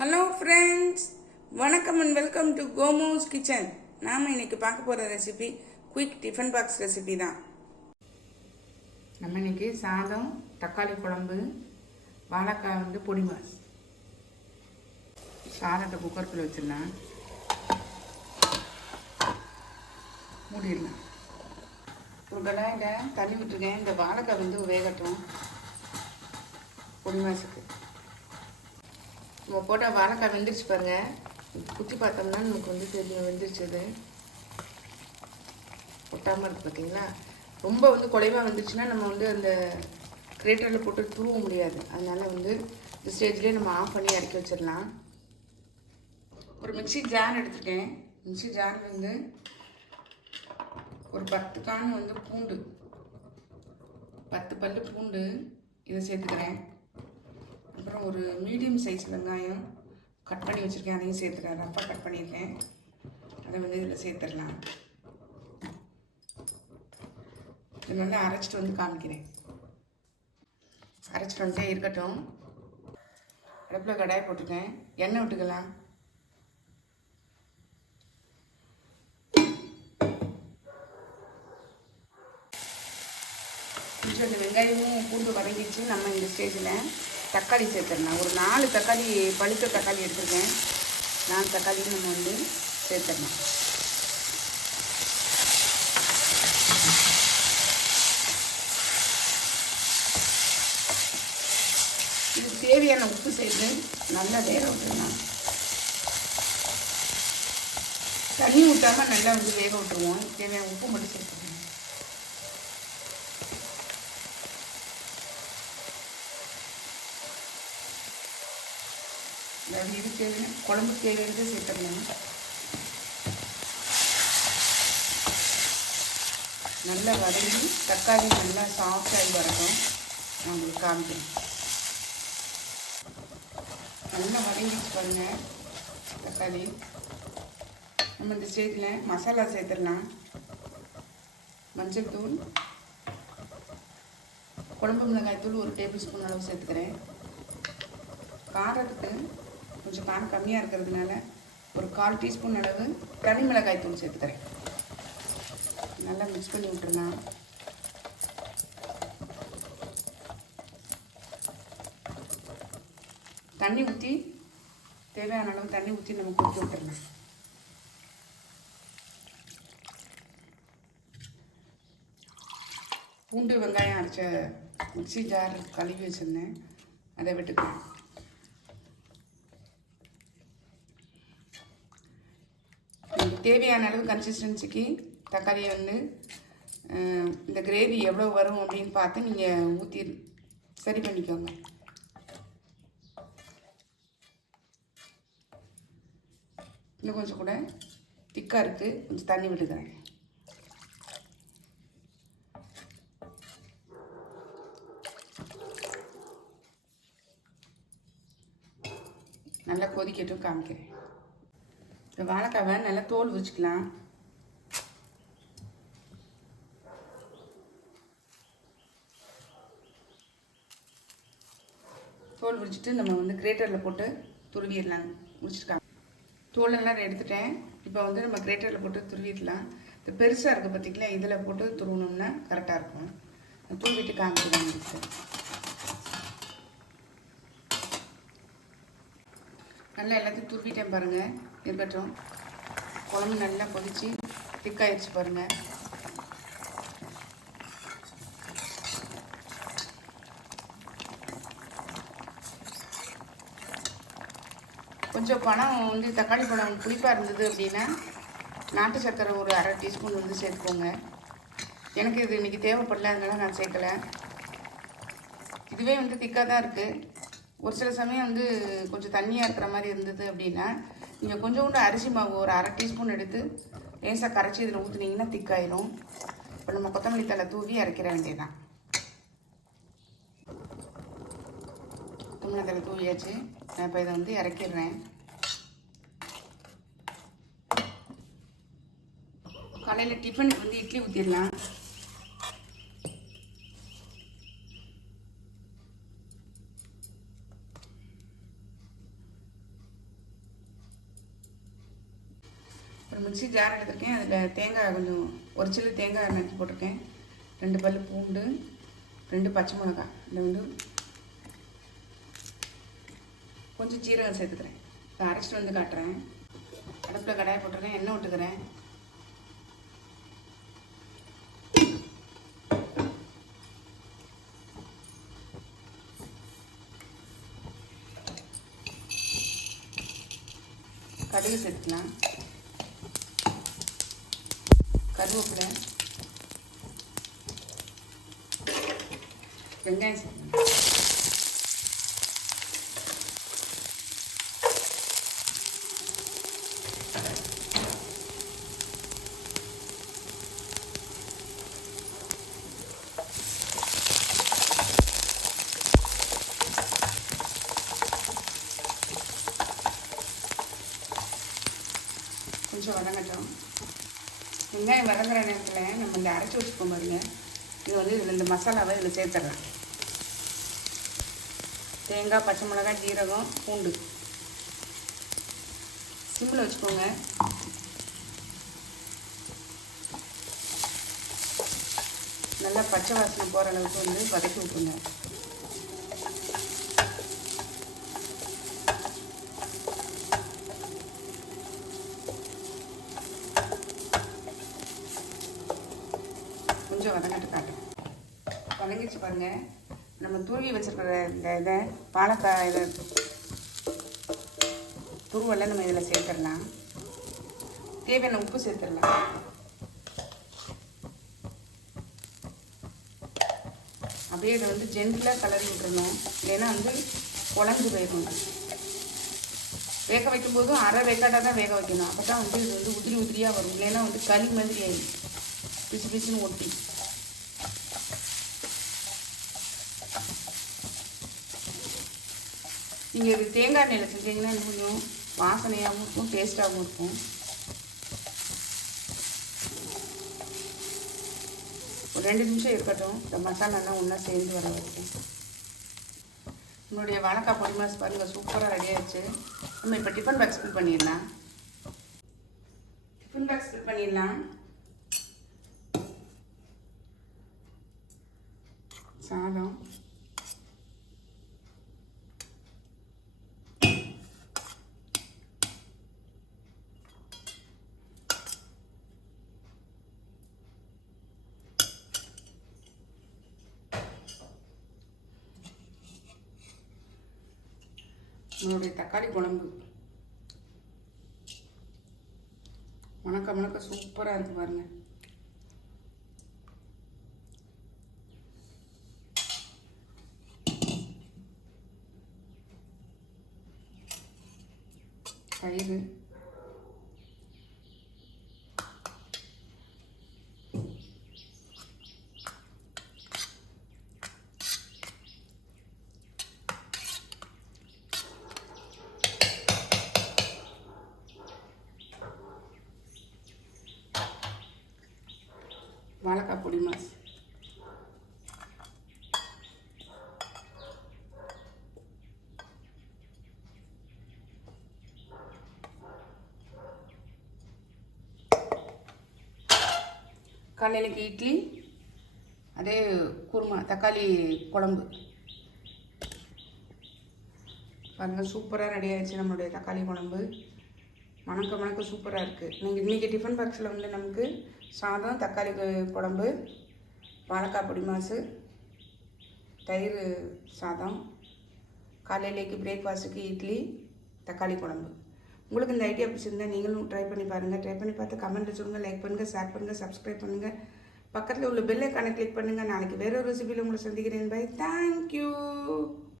Hello friends, வணக்கம் and welcome to கோமோஸ் kitchen. நாம் இன்னைக்கு பார்க்க போகிற recipe quick tiffin box recipe தான். நம்ம இன்னைக்கு சாதம், தக்காளி குழம்பு, வாழைக்காய் பொடி மாஸ். சாதத்தை குக்கருக்குள்ள வச்சிடலாம், மூடிடலாம். ஒரு கடாயில் தண்ணி விட்டுருக்கேன். இந்த வாழைக்காய் வேகட்டும். பொடி மாசுக்கு நம்ம போட்டால் வாழைக்காய் வெந்துருச்சு பாருங்கள். குத்தி பார்த்தோம்னா நமக்கு தெரியும் வெந்துருச்சது. ஒட்டாமல் இருக்குது பார்த்தீங்களா. ரொம்ப குறைவாக வந்துருச்சுன்னா நம்ம அந்த கிரேட்டரில் போட்டு தூவ முடியாது. அதனால் இந்த ஸ்டேஜ்லேயே நம்ம ஆஃப் பண்ணி இறக்கி வச்சிடலாம். ஒரு மிக்சி ஜார் எடுத்துருக்கேன். மிக்சி ஜார் ஒரு 10 கான் பூண்டு, 10 பல்லு பூண்டு இதை சேர்த்துக்கிறேன். அப்புறம் ஒரு மீடியம் சைஸ் வெங்காயம் கட் பண்ணி வச்சுருக்கேன், அதையும் சேர்த்துக்கிறேன். ரஃப்பாக கட் பண்ணியிருக்கேன். அதை இதில் சேர்த்துடலாம். இது நல்லா அரைச்சிட்டு காமிக்கிறேன். அரைச்சிட்டு இருக்கட்டும். அடுப்பில் கடாய் போட்டுருக்கேன். எண்ணெய் விட்டுக்கலாம். கொஞ்சம் இந்த வெங்காயமும் பூண்டு வதங்கிச்சு. நம்ம இந்த ஸ்டேஜில் தக்காளி சேர்த்துடலாம். ஒரு 4 தக்காளி, பழுத்த தக்காளி எடுத்துருக்கேன். 4 தக்காளியும் நம்ம சேர்த்துடலாம். இதுக்கு தேவையான உப்பு சேர்த்து நல்லா வேக விட்டுருலாம். தண்ணி ஊற்றாமல் நல்லா வேக விட்டுருவோம். தேவையான உப்பு மட்டும் சேர்த்துக்கணும். இது தேவையான குழம்பு தேவையானது சேர்த்துடணும். நல்லா வதங்கி தக்காளி நல்லா சாஃப்டாகி வரட்டும். நான் உங்களுக்கு காமிக்கிறேன். நல்லா வதங்கிச்சு பாருங்கள் தக்காளி. நம்ம இந்த ஸ்டேஜில் மசாலா சேர்த்துடலாம். மஞ்சள் தூள், குழம்பு மிளகாய் தூள் 1 டேபிள் ஸ்பூன் அளவு சேர்த்துக்கிறேன். காரத்துக்கு கொஞ்சம் காரம் கம்மியாக இருக்கிறதுனால ஒரு 1/4 டீஸ்பூன் அளவு தனி மிளகாய் தூள் சேர்த்துக்கிறேன். நல்லா மிக்ஸ் பண்ணி விட்டுருலாம். தண்ணி ஊற்றி தேவையான அளவு தண்ணி ஊற்றி நம்ம கொதிக்க விட்டுறலாம். பூண்டு வெங்காயம் அரைச்ச மிக்சி ஜார் கழுவி வச்சுருந்தேன், அதை விட்டுக்கலாம். தேவையான அளவு கன்சிஸ்டன்சிக்கு தக்காளியை இந்த கிரேவி எவ்வளோ வரும் அப்படின்னு பார்த்து நீங்கள் ஊற்றி சரி பண்ணிக்கோங்க. இன்னும் கொஞ்சம் கூட திக்காக இருக்குது, கொஞ்சம் தண்ணி விட்டுக்கிறேன். நல்லா கொதிக்கட்டும், காமிக்கிறேன். இந்த வாழைக்காவை நல்லா தோல் உரிச்சிக்கலாம். தோல் உரிச்சிட்டு நம்ம கிரேட்டரில் போட்டு துருவிடலாம். உரிச்சிருக்காங்க. தோலெல்லாம் எடுத்துட்டேன். இப்போ நம்ம கிரேட்டரில் போட்டு துருவிடலாம். இந்த பெருசாக இருக்குது பார்த்திங்களா, இதில் போட்டு துருவினோம்னா கரெக்டாக இருக்கும். தூவிட்டு காமிச்சிடலாம். நல்லா எல்லாத்தையும் துருவிட்டேன் பாருங்கள். இருக்கட்டும். குழம்பு நல்லா கொதிச்சு திக்காயிடுச்சு பாருங்கள். கொஞ்சம் பழம் தக்காளி பழம் புளிப்பாக இருந்தது அப்படின்னா நாட்டு சர்க்கரை ஒரு 1/2 டீஸ்பூன் சேர்த்துக்கோங்க. எனக்கு இது இன்றைக்கி தேவைப்படல, அதனால நான் சேர்க்கலை. இதுவே திக்காக தான் இருக்குது. ஒரு சில சமயம் கொஞ்சம் தண்ணியாக இருக்கிற மாதிரி இருந்தது அப்படின்னா நீங்கள் கொஞ்சோண்டு அரிசி மாவு ஒரு 1/2 டீஸ்பூன் எடுத்து லேசாக கரைச்சி இதில் ஊற்றுனீங்கன்னா திக்காயிரும். இப்போ நம்ம கொத்தமல்லி தழை தூவி இறக்கிற வேண்டியதுதான். கொத்தமல்லி தழை தூவியாச்சு. நான் இப்போ இதை இறக்கிடுறேன். காலையில் டிஃபனுக்கு இட்லி ஊற்றிடலாம். ஒரு மிக்ஸி ஜார் எடுத்திருக்கேன். அதில் தேங்காய் கொஞ்சம் ஒரு சில்லு தேங்காய் நறுக்கி போட்டிருக்கேன். 2 பல் பூண்டு, 2 பச்சை மிளகாய், இதில் வந்து கொஞ்சம் சீரகம் சேர்த்துக்கிறேன். இதை அரைச்சிட்டு வந்து காட்டுறேன். அடுப்பில் கடாயை போட்டிருக்கேன். எண்ணெய் விட்டுக்கிறேன். கடுகு சேர்த்துக்கலாம். கருவேப்பிலை, வெங்காயம் சேர்த்துக்கலாம். கொஞ்சம் வதங்கட்டும். வெங்காயம் வதங்குற நேரத்தில் நம்ம இந்த அரைச்சி வச்சுக்கோம் பாருங்க, இது வந்து இதில் இந்த மசாலாவை இதில் சேர்த்துட்றேன். தேங்காய், பச்சை மிளகாய், ஜீரகம், பூண்டு சிம்மில் வச்சுக்கோங்க. நல்லா பச்சை வாசனை போகிற அளவுக்கு வந்து வதக்கி விட்டுருங்க. கொஞ்சம் வதங்கிட்டு காட்டும். வதங்கிச்சு பாருங்கள். நம்ம தூவி வச்சுருக்கிற இந்த இதை வாழைக்காய் இதை துருவெல்லாம் நம்ம இதில் சேர்த்துடலாம். தேவையான உப்பு சேர்த்துடலாம். அப்படியே இதை வந்து ஜென்டிலாக கலரி விட்டுறணும். இல்லைன்னா வந்து குழஞ்சி போயிடும். வேக வைக்கும்போது அரை வேக்காட்டாக தான் வேக வைக்கணும். அப்போ தான் வந்து இது வந்து உதிரி உதிரியாக வரும். இல்லைன்னா வந்து களி மாதிரி ஆயிடும், பிசு பிசுன்னு ஒட்டி. நீங்கள் இது தேங்காய் எண்ணெயில் செஞ்சீங்கன்னா கொஞ்சம் வாசனையாகவும் இருக்கும், டேஸ்ட்டாகவும் இருக்கும். ஒரு 2 நிமிஷம் இருக்கட்டும். இந்த மசாலாலாம் ஒன்றா சேர்ந்து வர வரைக்கும். என்னுடைய வாழைக்காய் பொடி மாஸ் பாருங்கள், சூப்பராக ரெடி ஆகிடுச்சு. நம்ம இப்போ டிஃபன் பாக்ஸ் ஃபில் பண்ணிடலாம். டிஃபன் பாக்ஸ் ஃபில் பண்ணிடலாம். சாதம், நம்மளுடைய தக்காளி குழம்பு மணக்க மணக்க சூப்பராக இருக்கு பாருங்க. தயிர், வாழைக்காய் பொடி மாஸ், காலையிலக்கு இட்லி, அதே குருமா தக்காளி குழம்பு பாருங்கள். சூப்பராக ரெடி ஆகிடுச்சு நம்மளுடைய தக்காளி குழம்பு. மணக்க மணக்க சூப்பராக இருக்குது. நீங்கள் இன்றைக்கி டிஃபன் பாக்ஸில் வந்து நமக்கு சாதம், தக்காளி குழம்பு, வாழைக்காய் பொடி மாசு, தயிர் சாதம், காலையிலேக்கு பிரேக்ஃபாஸ்ட்டுக்கு இட்லி, தக்காளி குழம்பு. உங்களுக்கு இந்த ஐடியா பிடிச்சிருந்தா நீங்களும் ட்ரை பண்ணி பாருங்கள். ட்ரை பண்ணி பார்த்து கமெண்ட் சொல்லுங்கள், லைக் பண்ணுங்கள், ஷேர் பண்ணுங்கள், சப்ஸ்கிரைப் பண்ணுங்கள். பக்கத்தில் உள்ள பெல் ஐக்கானை கிளிக் பண்ணுங்கள். நாளைக்கு வேற ஒரு ரெசிபியில் உங்களை சந்திக்கிறேன். பை. தேங்க்யூ.